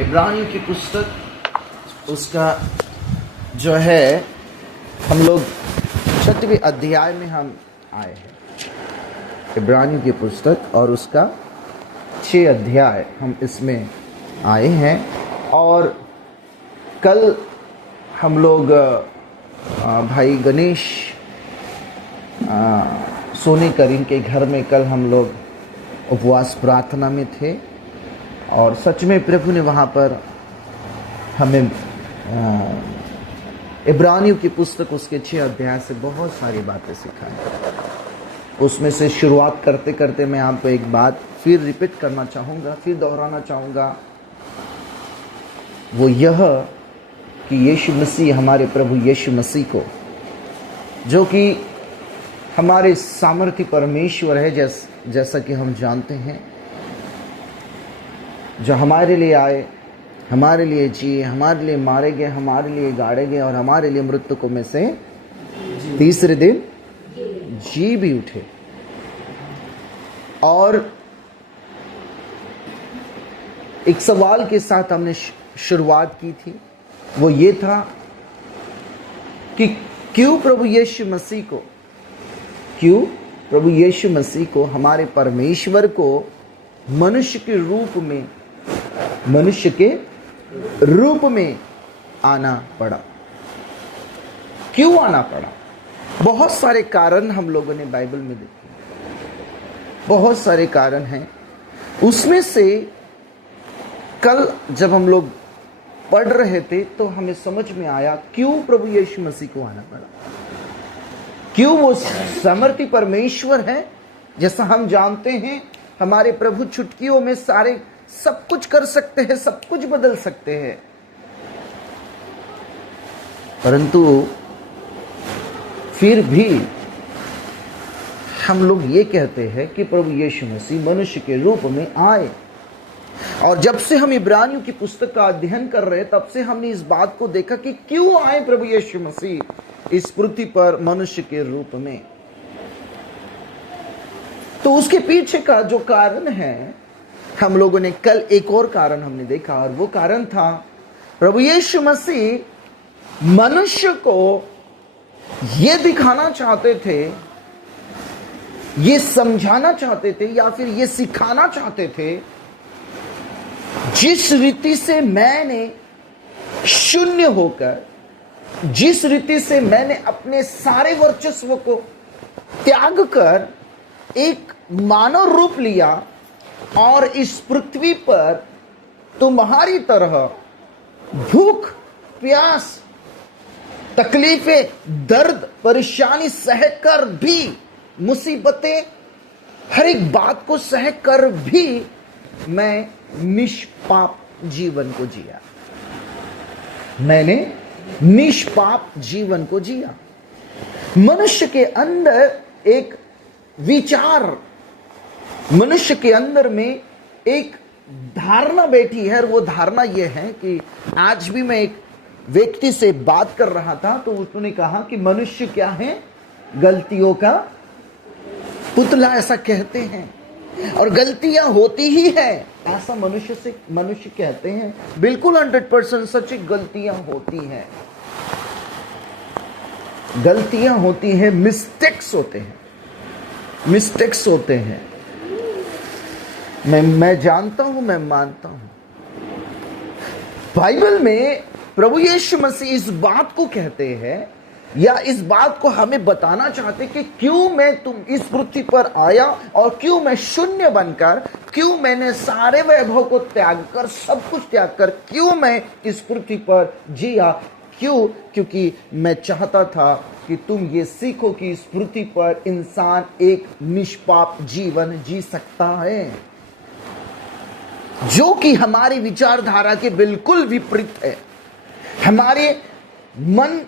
इब्रानियों की पुस्तक उसका जो है हम लोग 6वें अध्याय में हम आए हैं। इब्रानियों की पुस्तक और उसका 6 अध्याय हम इसमें आए हैं। और कल हम लोग भाई गणेश सोनी करीम के घर में कल हम लोग उपवास प्रार्थना में थे और सच में प्रभु ने वहाँ पर हमें इब्रानियों की पुस्तक उसके 6 अध्याय से बहुत सारी बातें सिखाई। उसमें से शुरुआत करते करते मैं आपको एक बात फिर रिपीट करना चाहूँगा, फिर दोहराना चाहूँगा। वो यह कि यीशु मसीह, हमारे प्रभु यीशु मसीह को, जो कि हमारे सामर्थ्य परमेश्वर है, जैसा कि हम जानते हैं, जो हमारे लिए आए, हमारे लिए जिए, हमारे लिए मारे गए, हमारे लिए गाड़े गए और हमारे लिए मृतकों में से तीसरे दिन जी भी उठे। और एक सवाल के साथ हमने शुरुआत की थी, वो ये था कि क्यों प्रभु यीशु मसीह को, हमारे परमेश्वर को मनुष्य के रूप में आना पड़ा। क्यों आना पड़ा? बहुत सारे कारण हम लोगों ने बाइबल में देखे, बहुत सारे कारण हैं। उसमें से कल जब हम लोग पढ़ रहे थे तो हमें समझ में आया क्यों प्रभु यीशु मसीह को आना पड़ा। क्यों? वो सामर्थी परमेश्वर है, जैसा हम जानते हैं। हमारे प्रभु चुटकियों में सब कुछ कर सकते हैं, सब कुछ बदल सकते हैं। परंतु फिर भी हम लोग ये कहते हैं कि प्रभु यीशु मसीह मनुष्य के रूप में आए। और जब से हम इब्रानियों की पुस्तक का अध्ययन कर रहे हैं, तब से हमने इस बात को देखा कि क्यों आए प्रभु यीशु मसीह इस पृथ्वी पर मनुष्य के रूप में। तो उसके पीछे का जो कारण है, हम लोगों ने कल एक और कारण हमने देखा, और वो कारण था प्रभु यीशु मसीह मनुष्य को ये दिखाना चाहते थे, ये समझाना चाहते थे, या फिर ये सिखाना चाहते थे, जिस रीति से मैंने शून्य होकर, जिस रीति से मैंने अपने सारे वर्चस्व को त्याग कर एक मानव रूप लिया और इस पृथ्वी पर तुम्हारी तरह भूख, प्यास, तकलीफें, दर्द, परेशानी सहकर भी, मुसीबतें, हर एक बात को सहकर भी मैं निष्पाप जीवन को जिया। मैंने निष्पाप जीवन को जिया। मनुष्य के अंदर एक विचार, मनुष्य के अंदर में एक धारणा बैठी है, और वो धारणा ये है कि आज भी मैं एक व्यक्ति से बात कर रहा था तो उसने कहा कि मनुष्य क्या है? गलतियों का पुतला, ऐसा कहते हैं। और गलतियां होती ही है, ऐसा मनुष्य कहते हैं। बिल्कुल 100% सच, गलतियां होती हैं, गलतियां होती हैं, मिस्टेक्स होते हैं। मैं जानता हूं, मैं मानता हूं। बाइबल में प्रभु यीशु मसीह इस बात को कहते हैं, या इस बात को हमें बताना चाहते कि क्यों मैं इस पृथ्वी पर आया, और क्यों मैं शून्य बनकर, क्यों मैंने सारे वैभव को त्याग कर, सब कुछ त्याग कर, क्यों मैं इस पृथ्वी पर जिया। क्यों? क्योंकि मैं चाहता था कि तुम ये सीखो कि इस पृथ्वी पर इंसान एक निष्पाप जीवन जी सकता है, जो कि हमारी विचारधारा के बिल्कुल विपरीत है।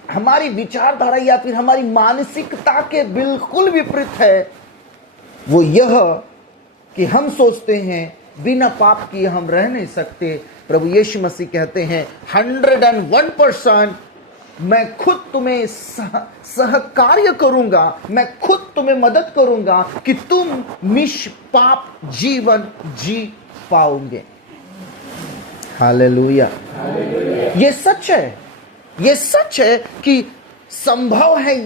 हमारी विचारधारा या फिर हमारी मानसिकता के बिल्कुल विपरीत है। वो यह कि हम सोचते हैं बिना पाप किए हम रह नहीं सकते। प्रभु यीशु मसीह कहते हैं 101% मैं खुद तुम्हें सहकार्य करूंगा, मैं खुद तुम्हें मदद करूंगा कि तुम निष्पाप जीवन जी पाओगे। हालेलुया। ये सच है, ये सच है कि संभव है।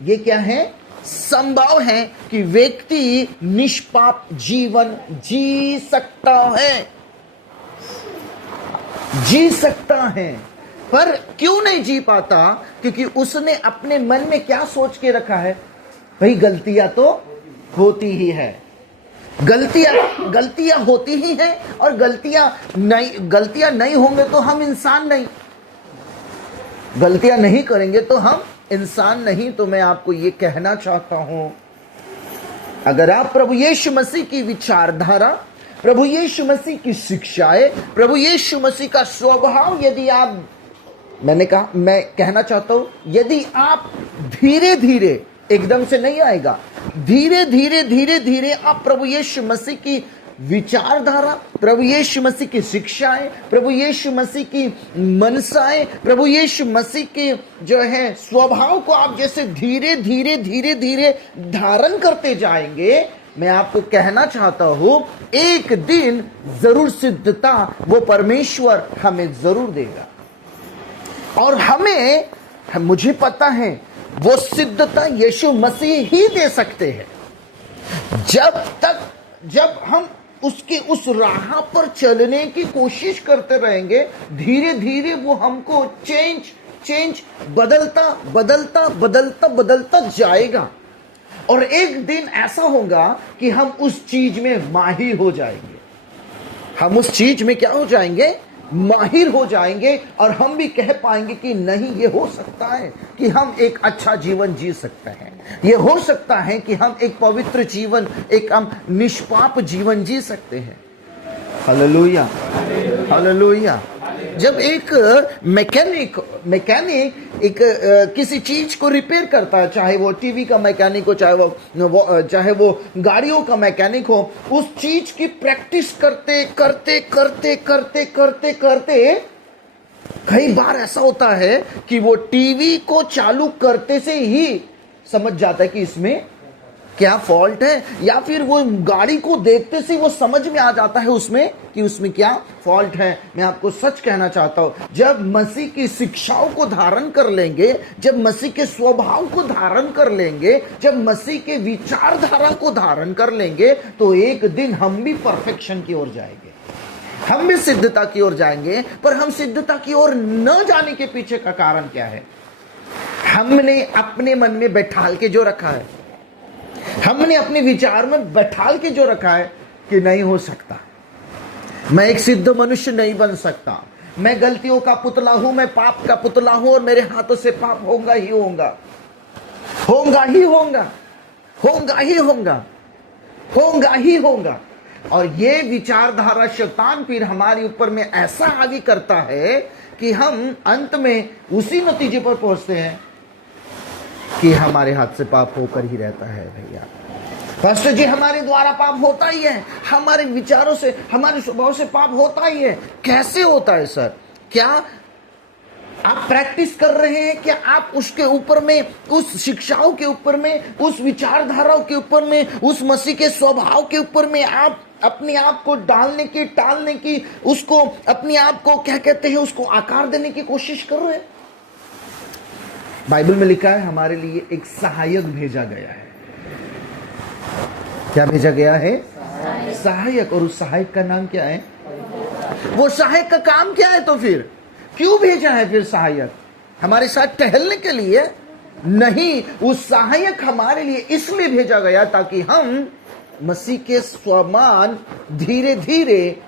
ये क्या है? संभव है कि व्यक्ति निष्पाप जीवन जी सकता है, जी सकता है। पर क्यों नहीं जी पाता? क्योंकि उसने अपने मन में क्या सोच के रखा है? भाई गलतियां तो होती ही है, गलतियां होती ही हैं, और गलतियां नहीं होंगे तो हम इंसान नहीं, गलतियां नहीं करेंगे तो हम इंसान नहीं। तो मैं आपको ये कहना चाहता हूं, अगर आप प्रभु यीशु मसीह की विचारधारा, प्रभु यीशु मसीह की शिक्षाएं, प्रभु यीशु मसीह का स्वभाव यदि आप, मैं कहना चाहता हूं, यदि आप धीरे धीरे, एकदम से नहीं आएगा, धीरे धीरे धीरे धीरे आप प्रभु यीशु मसीह की विचारधारा, प्रभु यीशु मसीह की शिक्षाएं, प्रभु यीशु मसीह की मनसाएं, प्रभु यीशु मसीह के जो है स्वभाव को आप जैसे धीरे धीरे धीरे धीरे धारण करते जाएंगे, मैं आपको कहना चाहता हूं, एक दिन जरूर सिद्धता वो परमेश्वर हमें जरूर देगा। और मुझे पता है वो सिद्धता यीशु मसीह ही दे सकते हैं। जब हम उसके उस राह पर चलने की कोशिश करते रहेंगे, धीरे धीरे वो हमको चेंज बदलता जाएगा। और एक दिन ऐसा होगा कि हम उस चीज में माहिर हो जाएंगे, हम उस चीज में क्या हो जाएंगे? माहिर हो जाएंगे। और हम भी कह पाएंगे कि नहीं, ये हो सकता है कि हम एक अच्छा जीवन जी सकते हैं, ये हो सकता है कि हम एक पवित्र जीवन, एक हम निष्पाप जीवन जी सकते हैं। Hallelujah, hallelujah. जब एक मैकेनिक किसी चीज को रिपेयर करता है, चाहे वो टीवी का मैकेनिक हो, चाहे वो गाड़ियों का मैकेनिक हो, उस चीज की प्रैक्टिस करते कई बार ऐसा होता है कि वो टीवी को चालू करते से ही समझ जाता है कि इसमें क्या फॉल्ट है, या फिर वो गाड़ी को देखते से वो समझ में आ जाता है उसमें क्या फॉल्ट है। मैं आपको सच कहना चाहता हूं, जब मसीह की शिक्षाओं को धारण कर लेंगे, जब मसीह के स्वभाव को धारण कर लेंगे, जब मसीह के विचारधारा को धारण कर लेंगे, तो एक दिन हम भी परफेक्शन की ओर जाएंगे, हम भी सिद्धता की ओर जाएंगे। पर हम सिद्धता की ओर न जाने के पीछे का कारण क्या है? हमने अपने मन में बैठाल के जो रखा है, हमने अपने विचार में बैठाल के जो रखा है कि नहीं हो सकता, मैं एक सिद्ध मनुष्य नहीं बन सकता, मैं गलतियों का पुतला हूं, मैं पाप का पुतला हूं, और मेरे हाथों से पाप होगा ही होगा। और ये विचारधारा शैतान फिर हमारे ऊपर में ऐसा हावी करता है कि हम अंत में उसी नतीजे पर पहुंचते हैं कि हमारे हाथ से पाप होकर ही रहता है। भैया पास्टर जी, हमारे द्वारा पाप होता ही है, हमारे विचारों से, हमारे स्वभाव से पाप होता ही है। कैसे होता है सर? क्या आप प्रैक्टिस कर रहे हैं? क्या आप उसके ऊपर में, उस शिक्षाओं के ऊपर में, उस विचारधाराओं के ऊपर में, उस मसीह के स्वभाव के ऊपर में आप अपने आप को टालने की, उसको अपने आप को क्या कहते हैं, उसको आकार देने की कोशिश कर रहे हैं? बाइबल में लिखा है हमारे लिए एक सहायक भेजा गया है। क्या भेजा गया है? सहायक। और उस सहायक का नाम क्या है? वो सहायक का काम क्या है? तो फिर क्यों भेजा है फिर सहायक? हमारे साथ टहलने के लिए नहीं, उस सहायक हमारे लिए इसलिए भेजा गया ताकि हम मसीह के समान धीरे धीरे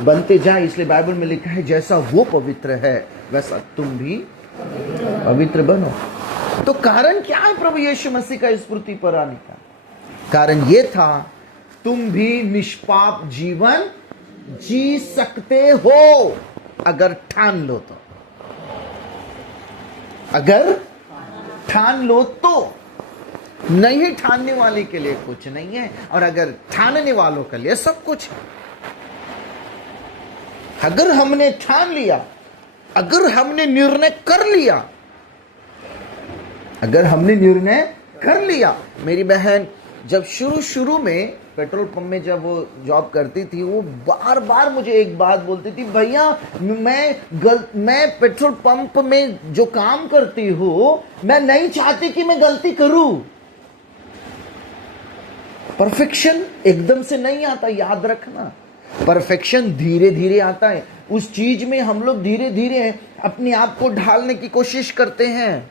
बनते जाएं। इसलिए बाइबल में लिखा है जैसा वो पवित्र है वैसा तुम भी पवित्र बनो। तो कारण क्या है प्रभु यीशु मसीह का इस पृथ्वी पर आने का? कारण ये था, तुम भी निष्पाप जीवन जी सकते हो अगर ठान लो तो। अगर ठान लो तो। नहीं ठानने वाले के लिए कुछ नहीं है, और अगर ठानने वालों के लिए सब कुछ है। अगर हमने ठान लिया, अगर हमने निर्णय कर लिया, अगर हमने निर्णय कर लिया। मेरी बहन, जब शुरू में पेट्रोल पंप में जब वो जॉब करती थी, वो बार बार मुझे एक बात बोलती थी, भैया मैं पेट्रोल पंप में जो काम करती हूँ, मैं नहीं चाहती कि मैं गलती करूं। परफेक्शन एकदम से नहीं आता, याद रखना। परफेक्शन धीरे धीरे आता है। उस चीज में हम लोग धीरे धीरे अपने आप को ढालने की कोशिश करते हैं।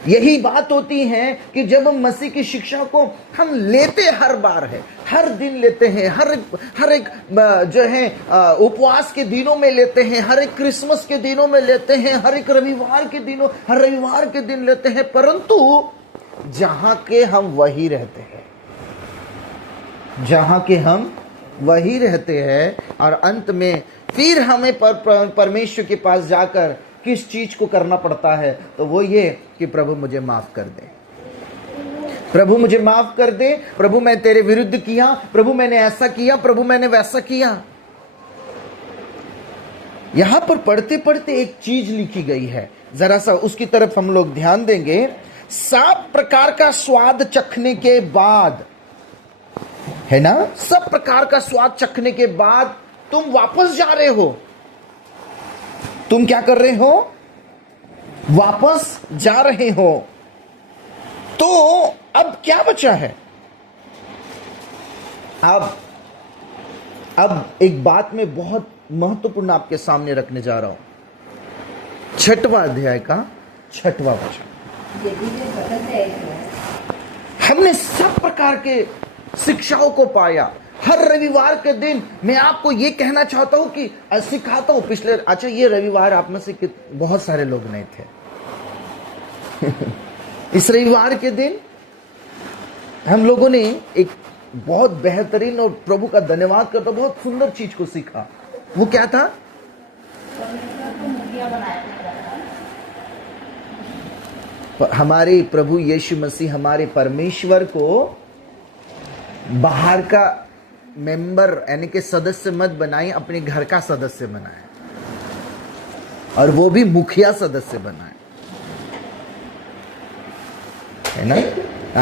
यही बात होती है कि जब हम मसीह की शिक्षा को हम लेते हर बार है, हर दिन लेते हैं, हर एक जो है उपवास के दिनों में लेते हैं, हर एक क्रिसमस के दिनों में लेते हैं, हर एक रविवार के दिनों, हर रविवार के दिन लेते हैं, परंतु जहां के हम वही रहते हैं, जहां के हम वही रहते हैं, और अंत में फिर हमें परमेश्वर के पास जाकर किस चीज को करना पड़ता है, तो वो ये कि प्रभु मुझे माफ कर दे, प्रभु मुझे माफ कर दे, प्रभु मैं तेरे विरुद्ध किया, प्रभु मैंने ऐसा किया, प्रभु मैंने वैसा किया। यहां पर पढ़ते पढ़ते एक चीज लिखी गई है, जरा सा उसकी तरफ हम लोग ध्यान देंगे। 7 प्रकार का स्वाद चखने के बाद, है ना, सब प्रकार का स्वाद चखने के बाद तुम वापस जा रहे हो। तुम क्या कर रहे हो? वापस जा रहे हो। तो अब क्या बचा है? अब एक बात मैं बहुत महत्वपूर्ण आपके सामने रखने जा रहा हूं। 6वां अध्याय का 6वां वचन। हमने सब प्रकार के शिक्षाओं को पाया। हर रविवार के दिन मैं आपको ये कहना चाहता हूं कि सिखाता हूं। अच्छा, ये रविवार आप में से बहुत सारे लोग नहीं थे। इस रविवार के दिन हम लोगों ने एक बहुत बेहतरीन और प्रभु का धन्यवाद करता बहुत सुंदर चीज को सीखा। वो क्या था? हमारे प्रभु यीशु मसीह हमारे परमेश्वर को बाहर का मेंबर यानी कि सदस्य मत बनाए, अपने घर का सदस्य बनाए, और वो भी मुखिया सदस्य बनाए, है ना।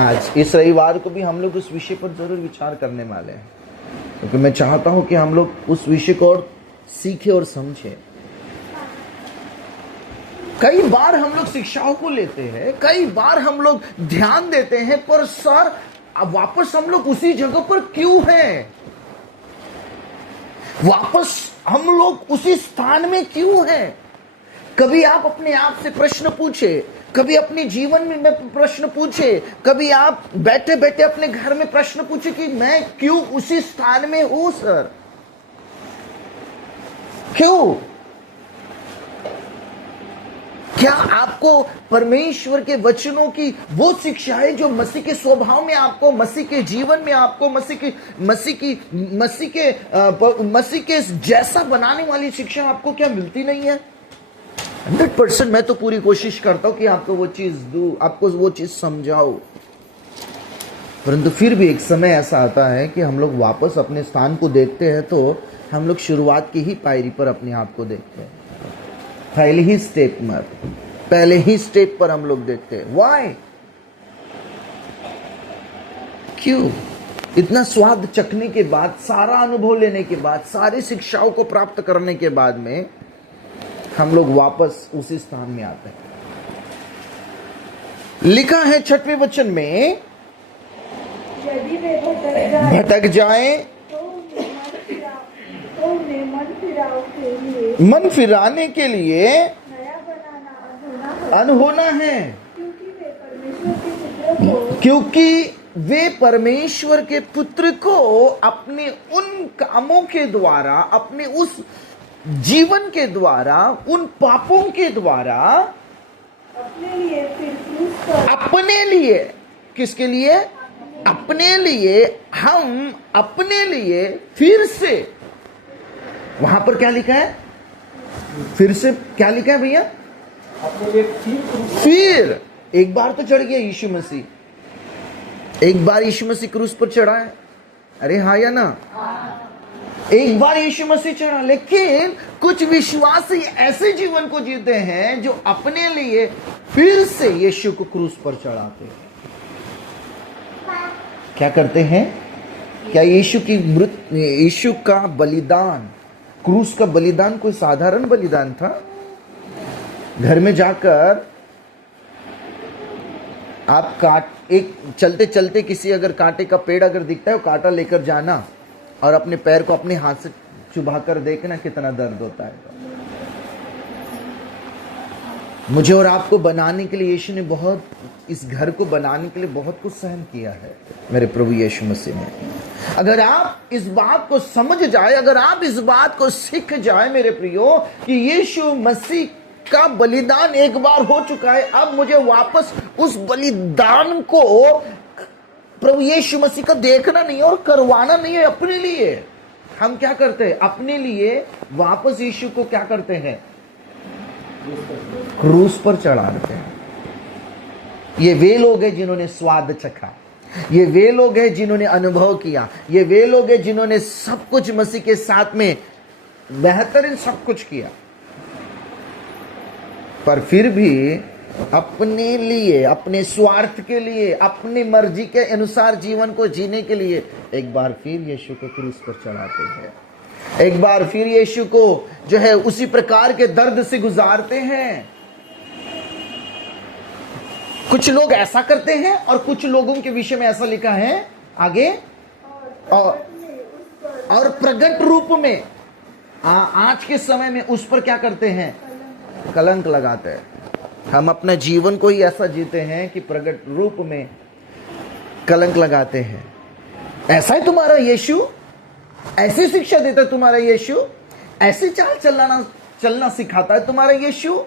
आज इस रविवार को भी हम लोग उस विषय पर जरूर विचार करने वाले हैं, क्योंकि मैं चाहता हूं कि हम लोग उस विषय को और सीखे और समझे। कई बार हम लोग शिक्षाओं को लेते हैं, कई बार हम लोग ध्यान देते हैं, पर सर अब वापस हम लोग उसी जगह पर क्यों हैं? वापस हम लोग उसी स्थान में क्यों हैं? कभी आप अपने आप से प्रश्न पूछे, कभी अपने जीवन में प्रश्न पूछे, कभी आप बैठे बैठे अपने घर में प्रश्न पूछे कि मैं क्यों उसी स्थान में हूं सर? क्यों? क्या आपको परमेश्वर के वचनों की वो शिक्षा है जो मसीह के स्वभाव में आपको, मसीह के जीवन में आपको, मसीह के जैसा बनाने वाली शिक्षा आपको क्या मिलती नहीं है? 100% मैं तो पूरी कोशिश करता हूं कि आपको वो चीज दूं, आपको वो चीज समझाऊं, परंतु फिर भी एक समय ऐसा आता है कि हम लोग वापस अपने स्थान को देखते हैं, तो हम लोग शुरुआत की ही पायरी पर अपने आप को देखते हैं। पहले ही स्टेप पर हम लोग देखते हैं। Why? क्यों? इतना स्वाद चखने के बाद, सारा अनुभव लेने के बाद, सारी शिक्षाओं को प्राप्त करने के बाद में हम लोग वापस उसी स्थान में आते हैं। लिखा है 6वें वचन में, यदि वे भटक जाएं मन फिराने के लिए नया बनाना अनहोना है, क्योंकि वे परमेश्वर के पुत्र को अपने उन कामों के द्वारा, अपने उस जीवन के द्वारा, उन पापों के द्वारा अपने लिए फिर क्रूस पर, अपने लिए, किसके लिए? अपने लिए, हम अपने लिए फिर से, वहां पर क्या लिखा है? फिर से क्या लिखा है भैया? फिर एक बार तो चढ़ गया यीशु मसीह, एक बार यीशु मसीह क्रूस पर चढ़ा है। अरे हाँ या ना? एक बार यीशु मसीह चढ़ा, लेकिन कुछ विश्वासी ऐसे जीवन को जीते हैं जो अपने लिए फिर से यीशु को क्रूस पर चढ़ाते हैं। क्या करते हैं? क्या यीशु का बलिदान, क्रूस का बलिदान कोई साधारण बलिदान था? घर में जाकर आप चलते चलते किसी अगर कांटे का पेड़ अगर दिखता है, वो कांटा लेकर जाना और अपने पैर को अपने हाथ से चुभा कर देखना कितना दर्द होता है। मुझे और आपको बनाने के लिए यीशु ने इस घर को बनाने के लिए बहुत कुछ सहन किया है मेरे प्रभु यीशु मसीह ने। अगर आप इस बात को समझ जाए, अगर आप इस बात को सीख जाए मेरे प्रियो कि यीशु मसीह का बलिदान एक बार हो चुका है, अब मुझे वापस उस बलिदान को प्रभु यीशु मसीह का देखना नहीं है और करवाना नहीं है अपने लिए। हम क्या करते हैं? अपने लिए वापस यीशु को क्या करते हैं? क्रूस पर चढ़ा देते हैं। ये वे लोग हैं जिन्होंने स्वाद चखा, ये वे लोग हैं जिन्होंने अनुभव किया, ये वे लोग हैं जिन्होंने सब कुछ मसीह के साथ में बेहतरीन सब कुछ किया, पर फिर भी अपने लिए, अपने स्वार्थ के लिए, अपनी मर्जी के अनुसार जीवन को जीने के लिए एक बार फिर यीशु को क्रूस पर चढ़ाते हैं। एक बार फिर यीशु को जो है उसी प्रकार के दर्द से गुजारते हैं। कुछ लोग ऐसा करते हैं और कुछ लोगों के विषय में ऐसा लिखा है आगे, और प्रकट रूप में आज के समय में उस पर क्या करते हैं? कलंक लगाते हैं। हम अपना जीवन को ही ऐसा जीते हैं कि प्रकट रूप में कलंक लगाते हैं। ऐसा है तुम्हारा यीशु, ऐसी शिक्षा देता है तुम्हारा यीशु, ऐसी चाल चलना सिखाता है तुम्हारा यीशु।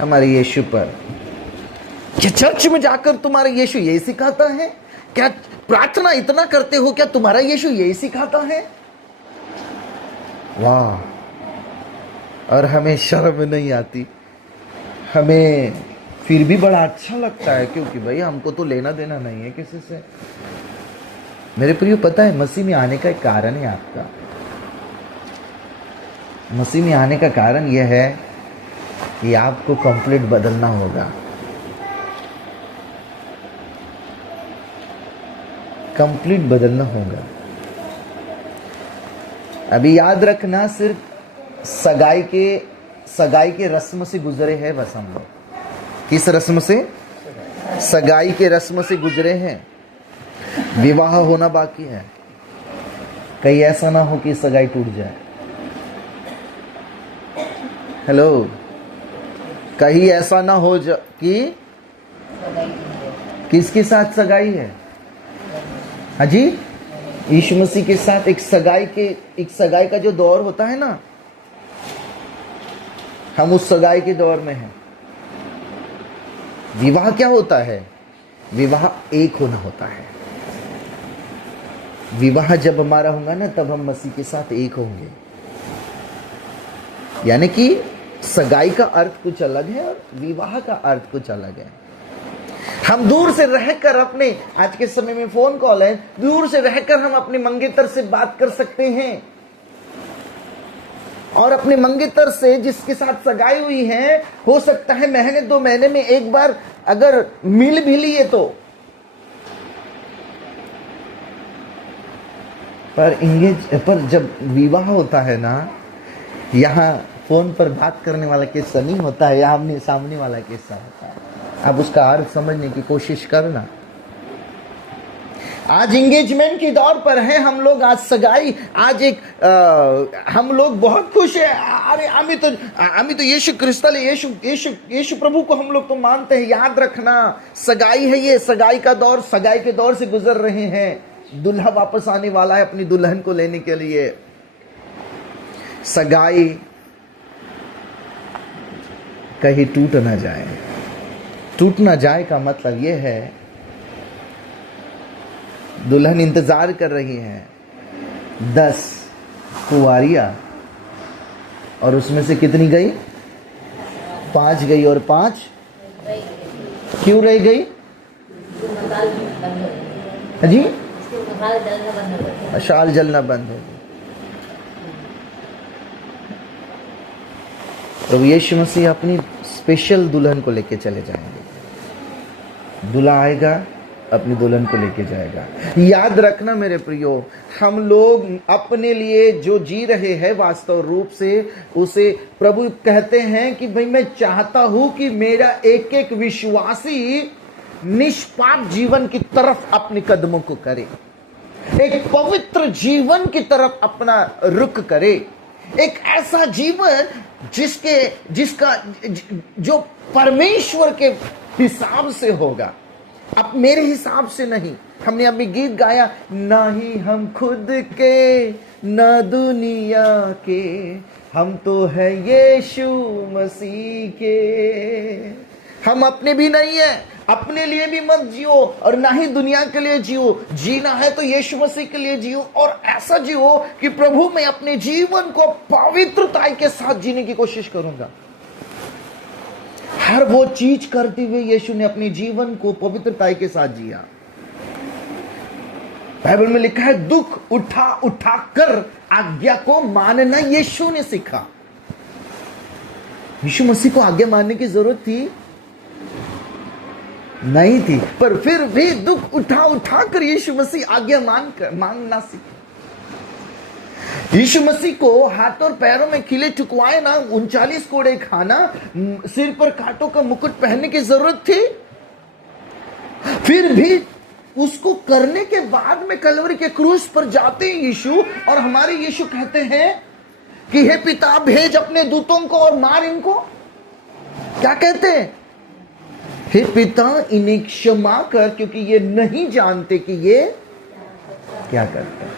हमारे यीशु पर क्या चर्च में जाकर तुम्हारा यीशु यही सिखाता है? क्या प्रार्थना इतना करते हो, क्या तुम्हारा यीशु यही सिखाता है? वाह! और हमें शर्म नहीं आती, हमें फिर भी बड़ा अच्छा लगता है, क्योंकि भाई हमको तो लेना देना नहीं है किसी से। मेरे प्रियो, पता है मसीह में आने का एक कारण है आपका। मसीह में आने का कारण यह है कि आपको कंप्लीट बदलना होगा। कंप्लीट बदलना होगा। अभी याद रखना, सिर्फ सगाई के रस्म से गुजरे हैं बस हम लोग। किस रस्म से? सगाई के रस्म से गुजरे हैं। विवाह होना बाकी है। कहीं ऐसा ना हो कि सगाई टूट जाए। हेलो, कहीं ऐसा ना हो कि किसके साथ सगाई है? हाँ जी, यीशु मसीह के साथ एक सगाई का जो दौर होता है ना, हम उस सगाई के दौर में हैं। विवाह क्या होता है? विवाह एक होना होता है। विवाह जब हमारा होगा ना, तब हम मसीह के साथ एक होंगे। यानी कि सगाई का अर्थ कुछ अलग है और विवाह का अर्थ कुछ अलग है। हम दूर से रहकर अपने, आज के समय में फोन कॉल है, दूर से रहकर हम अपने मंगेतर से बात कर सकते हैं, और अपने मंगेतर से जिसके साथ सगाई हुई है, हो सकता है महीने 2 महीने में एक बार अगर मिल भी लिए तो। पर जब विवाह होता है ना, यहाँ फोन पर बात करने वाला किस्सा नहीं होता है, यहाँ आमने सामने वाला किस्सा होता है। अब उसका अर्थ समझने की कोशिश करना। आज एंगेजमेंट के दौर पर है हम लोग, आज सगाई, आज हम लोग बहुत खुश है। अरे आमी तो यीशु क्रिस्टल, यीशु प्रभु को हम लोग तो मानते हैं। याद रखना, सगाई है ये, सगाई का दौर, सगाई के दौर से गुजर रहे हैं। दूल्हा वापस आने वाला है अपनी दुल्हन को लेने के लिए। सगाई कहीं टूट ना जाए। टूट ना जाए का मतलब यह है, दुल्हन इंतजार कर रही है 10 कुंवारियां, और उसमें से कितनी गई? 5 गई। और 5 क्यों रह गई? जी, शाल जलना बंद हो गई। प्रभु यीशु मसीह अपनी स्पेशल दुल्हन को लेके चले जाएंगे। दूल्हा आएगा, अपनी दुल्हन को लेके जाएगा। याद रखना मेरे प्रियो, हम लोग अपने लिए जो जी रहे हैं वास्तव रूप से उसे प्रभु कहते हैं कि भाई मैं चाहता हूं कि मेरा एक एक विश्वासी निष्पाप जीवन की तरफ अपने कदमों को करे, एक पवित्र जीवन की तरफ अपना रुख करे, एक ऐसा जीवन जिसका जो परमेश्वर के हिसाब से होगा, अब मेरे हिसाब से नहीं। हमने अभी गीत गाया, ना ही हम खुद के न दुनिया के, हम तो है यीशु मसीह के। हम अपने भी नहीं है, अपने लिए भी मत जियो और ना ही दुनिया के लिए जियो। जीना है तो यीशु मसीह के लिए जियो, और ऐसा जियो कि प्रभु मैं अपने जीवन को पवित्रता के साथ जीने की कोशिश करूंगा। हर वो चीज करते हुए यीशु ने अपने जीवन को पवित्रता के साथ जिया। बाइबल में लिखा है, दुख उठा उठा कर आज्ञा को मानना यीशु ने सीखा। यीशु मसीह को आज्ञा मानने की जरूरत थी नहीं थी, पर फिर भी दुख उठा उठा कर यीशु मसीह आज्ञा मांगना सीखा। यीशु मसीह को हाथ और पैरों में खिले ठुकवाए ना, 39 कोड़े खाना, सिर पर कांटों का मुकुट पहनने की जरूरत थी? फिर भी उसको करने के बाद में कलवरी के क्रूस पर जाते हैं यीशु, और हमारे यीशु कहते हैं कि हे पिता भेज अपने दूतों को और मार इनको। क्या कहते हैं? हे पिता इन्हें क्षमा कर, क्योंकि ये नहीं जानते कि ये क्या करते हैं।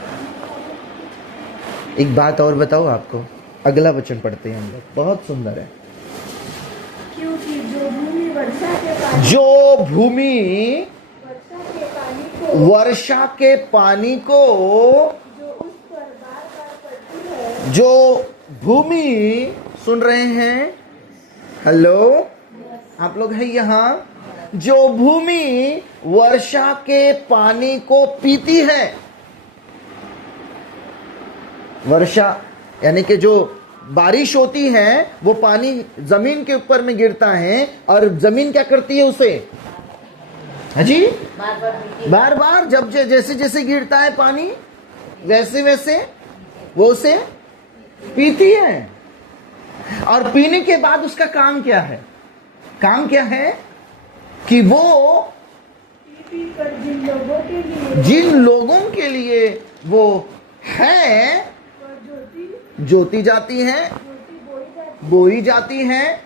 एक बात और बताओ आपको, अगला वचन पढ़ते हैं हम लोग, बहुत सुंदर है। क्योंकि जो भूमि वर्षा के पानी वर्षा के पानी को जो उस पर बार बार पड़ती है, जो भूमि, सुन रहे हैं? हेलो, आप लोग हैं यहाँ? जो भूमि वर्षा के पानी को पीती है, वर्षा यानी कि जो बारिश होती है वो पानी जमीन के ऊपर में गिरता है, और जमीन क्या करती है उसे? हाँ जी, बार बार जब जैसे जैसे गिरता है पानी वैसे वैसे वो उसे पीती है। और पीने के बाद उसका काम क्या है? काम क्या है कि वो पी कर जिन लोगों के लिए वो है ज्योति जाती है, बोई जाती है,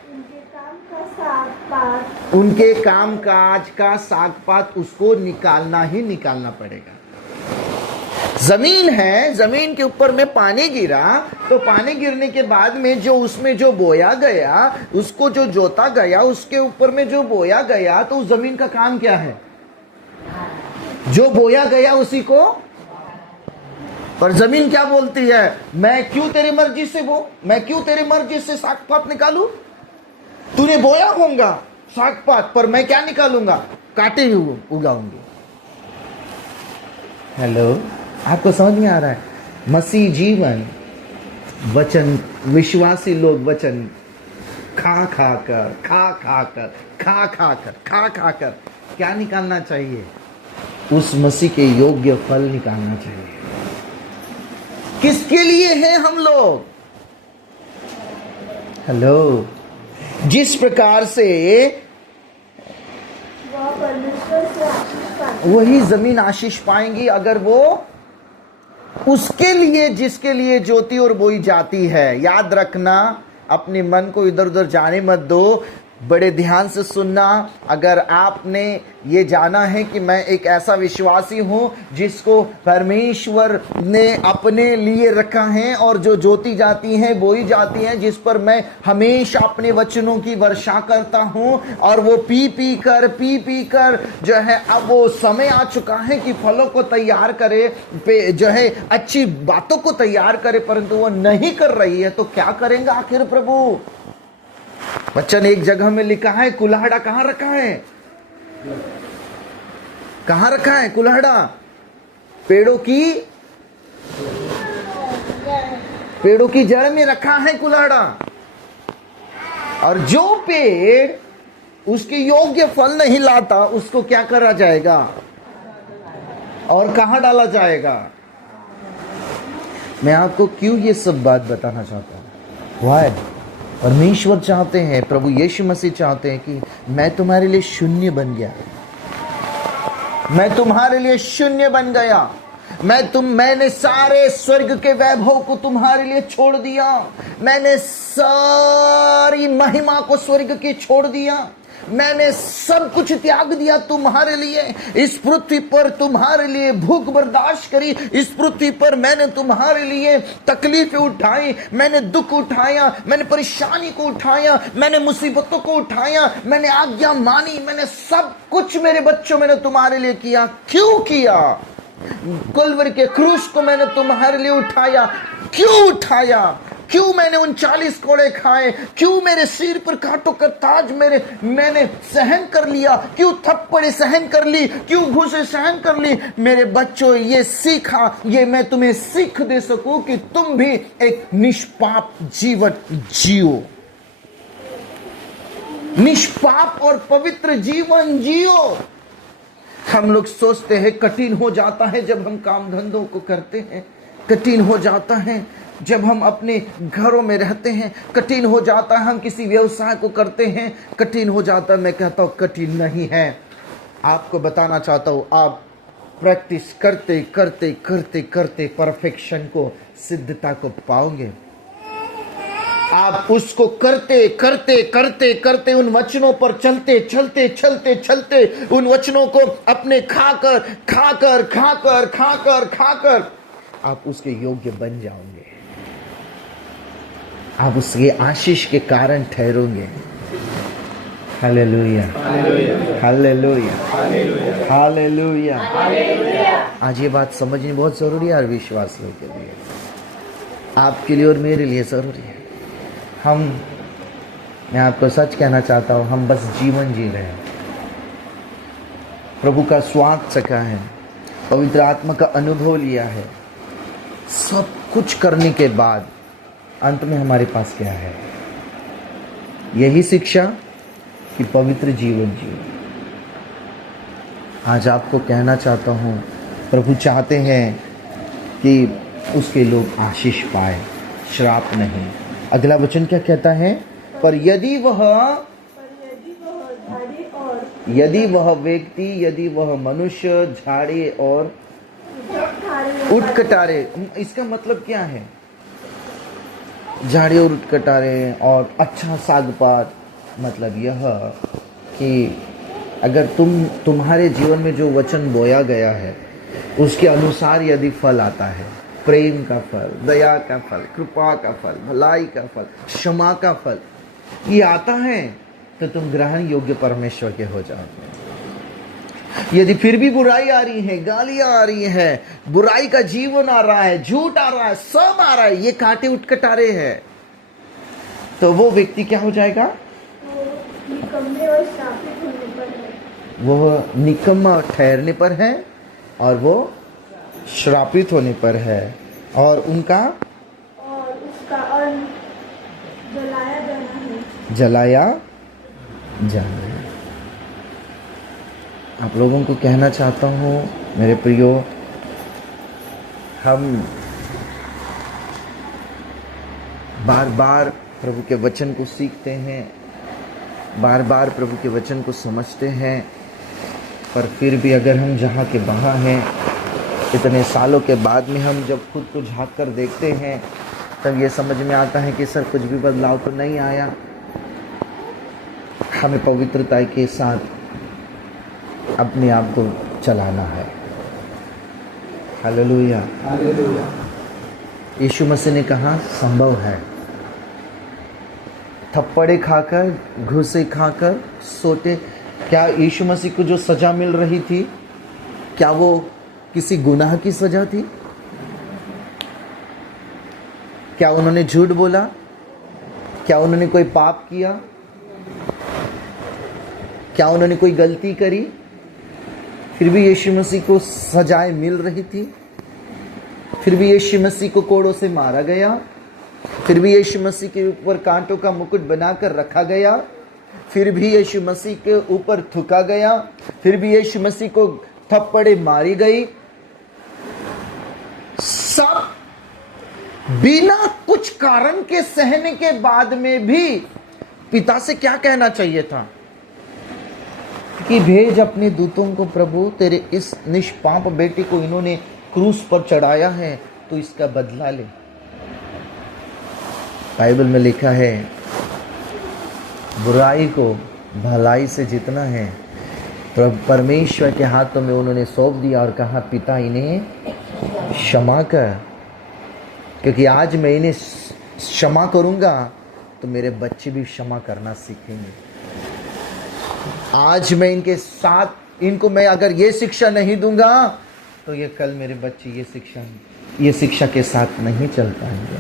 उनके काम काज का साग पात उसको निकालना ही निकालना पड़ेगा। जमीन है, जमीन के ऊपर में पानी गिरा, तो पानी गिरने के बाद में जो उसमें जो बोया गया, उसको जो जोता गया, उसके ऊपर में जो बोया गया, तो उस जमीन का काम क्या है? जो बोया गया उसी को। पर जमीन क्या बोलती है? मैं क्यों तेरी मर्जी से मैं क्यों तेरी मर्जी से साग पात निकालूं? तूने बोया होगा साग पात, पर मैं क्या निकालूंगा? कांटे ही उगाऊंगी। हेलो, आपको समझ में आ रहा है? मसीह जीवन वचन, विश्वासी लोग वचन खा खा कर क्या निकालना चाहिए? उस मसीह के योग्य फल निकालना चाहिए। किसके लिए हैं हम लोग? हेलो, जिस प्रकार से वह परमेश्वर से आशीष पाती, वही जमीन आशीष पाएंगी अगर वो उसके लिए, जिसके लिए ज्योति और बोई जाती है। याद रखना, अपने मन को इधर उधर जाने मत दो, बड़े ध्यान से सुनना। अगर आपने ये जाना है कि मैं एक ऐसा विश्वासी हूं जिसको परमेश्वर ने अपने लिए रखा है, और जो ज्योति जाती है बोई जाती है, जिस पर मैं हमेशा अपने वचनों की वर्षा करता हूं, और वो पी पी कर जो है अब वो समय आ चुका है कि फलों को तैयार करे, जो है अच्छी बातों को तैयार करे, परंतु वो नहीं कर रही है, तो क्या करेंगे आखिर प्रभु? वचन एक जगह में लिखा है, कुल्हाड़ा कहां रखा है? कहां रखा है कुल्हाड़ा? पेड़ों की जड़ में रखा है कुल्हाड़ा। और जो पेड़ उसके योग्य फल नहीं लाता, उसको क्या करा जाएगा? और कहां डाला जाएगा? मैं आपको क्यों ये सब बात बताना चाहता हूं? वाई? परमेश्वर चाहते हैं, प्रभु यीशु मसीह चाहते हैं कि मैं तुम्हारे लिए शून्य बन गया, मैं तुम्हारे लिए शून्य बन गया, मैंने सारे स्वर्ग के वैभव को तुम्हारे लिए छोड़ दिया, मैंने सारी महिमा को स्वर्ग की छोड़ दिया, मैंने सब कुछ त्याग दिया तुम्हारे लिए। इस पृथ्वी पर तुम्हारे लिए भूख बर्दाश्त करी, इस पृथ्वी पर मैंने तुम्हारे लिए तकलीफें उठाई, मैंने दुख उठाया, मैंने परेशानी को उठाया, मैंने मुसीबतों को उठाया, मैंने आज्ञा मानी, मैंने सब कुछ मेरे बच्चों मैंने तुम्हारे लिए किया। क्यों किया? कलवरी के क्रूस को मैंने तुम्हारे लिए उठाया। क्यों उठाया? क्यों मैंने 39 कोड़े खाए? क्यों मेरे सिर पर कांटों का ताज मैंने सहन कर लिया? क्यों थप्पड़े सहन कर ली? क्यों घूंसे सहन कर ली? मेरे बच्चों, ये सीखा, ये मैं तुम्हें सीख दे सकूं कि तुम भी एक निष्पाप जीवन जियो, निष्पाप और पवित्र जीवन जियो। हम लोग सोचते हैं कठिन हो जाता है जब हम काम धंधों को करते हैं, कठिन हो जाता है जब हम अपने घरों में रहते हैं, कठिन हो जाता है हम किसी व्यवसाय को करते हैं, कठिन हो जाता है। मैं कहता हूं कठिन नहीं है। आपको बताना चाहता हूं, आप प्रैक्टिस करते करते करते करते परफेक्शन को, सिद्धता को पाओगे। आप उसको करते करते करते करते उन वचनों पर चलते चलते चलते चलते उन वचनों को अपने खाकर खाकर खाकर खाकर खाकर आप उसके योग्य बन जाओगे, आप उसके आशीष के कारण ठहरोगे। Hallelujah, hallelujah, hallelujah. आज ये बात समझनी बहुत जरूरी है, और विश्वास के लिए, आपके लिए और मेरे लिए जरूरी है। मैं आपको सच कहना चाहता हूं, हम बस जीवन जी रहे हैं, प्रभु का स्वाद चखा है, पवित्र आत्मा का अनुभव लिया है, सब कुछ करने के बाद अंत में हमारे पास क्या है? यही शिक्षा कि पवित्र जीवन जियो। आज आपको कहना चाहता हूं, प्रभु चाहते हैं कि उसके लोग आशीष पाए, श्राप नहीं। अगला वचन क्या कहता है? पर यदि वह व्यक्ति, यदि वह मनुष्य झाड़े और उठकटारे, इसका मतलब क्या है? झाड़ी और उठकटारे और अच्छा सागपात, मतलब यह कि अगर तुम्हारे जीवन में जो वचन बोया गया है उसके अनुसार यदि फल आता है, प्रेम का फल, दया का फल, कृपा का फल, भलाई का फल, क्षमा का फल, ये आता है तो तुम ग्रहण योग्य परमेश्वर के हो जाओगे। यदि फिर भी बुराई आ रही है, गालियां आ रही है, बुराई का जीवन आ रहा है, झूठ आ रहा है, सब आ रहा है, ये कांटे उठकटारे हैं, तो वो व्यक्ति क्या हो जाएगा? निकम्मे और श्रापित होने पर है। वो निकम्मा ठहरने पर है और वो श्रापित होने पर है, और उसका अंत जलाया जाना है। जलाया जाना है। आप लोगों को कहना चाहता हूँ, मेरे प्रियो, हम बार बार प्रभु के वचन को सीखते हैं, बार बार प्रभु के वचन को समझते हैं, पर फिर भी अगर हम जहाँ के वहाँ हैं, इतने सालों के बाद में हम जब खुद को झांक कर देखते हैं, तब ये समझ में आता है कि सर कुछ भी बदलाव तो नहीं आया। हमें पवित्रता के साथ अपने आप को चलाना है। Hallelujah, hallelujah. यीशु मसीह ने कहा संभव है। थप्पड़े खाकर, घूसे खाकर, सोते, क्या यीशु मसीह को जो सजा मिल रही थी, क्या वो किसी गुनाह की सजा थी? क्या उन्होंने झूठ बोला? क्या उन्होंने कोई पाप किया? क्या उन्होंने कोई गलती करी? फिर भी यीशु मसीह को सजाएं मिल रही थी, फिर भी यीशु मसीह को कोड़ों से मारा गया, फिर भी यीशु मसीह के ऊपर कांटों का मुकुट बनाकर रखा गया, फिर भी यीशु मसीह के ऊपर थूका गया, फिर भी यीशु मसीह को थप्पड़े मारी गई, बिना कुछ कारण के सहने के बाद में भी पिता से क्या कहना चाहिए था कि भेज अपने दूतों को प्रभु, तेरे इस निष्पाप बेटे को इन्होंने क्रूस पर चढ़ाया है, तो इसका बदला ले। बाइबल में लिखा है बुराई को भलाई से जितना है परमेश्वर के हाथों में उन्होंने सौंप दिया और कहा पिता इन्हें क्षमा कर, क्योंकि आज मैं इन्हें क्षमा करूंगा तो मेरे बच्चे भी क्षमा करना सीखेंगे। आज मैं इनके साथ इनको मैं अगर ये शिक्षा नहीं दूंगा तो ये कल मेरे बच्चे ये शिक्षा के साथ नहीं चल पाएंगे।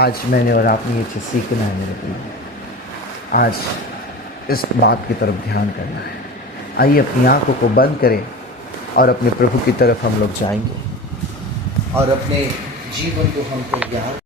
आज मैंने और आपने ये चीज़ सीखना है मेरे प्रिय। आज इस बात की तरफ ध्यान करना है। आइए अपनी आंखों को बंद करें और अपने प्रभु की तरफ हम लोग जाएंगे और अपने जीवन को हम तैयार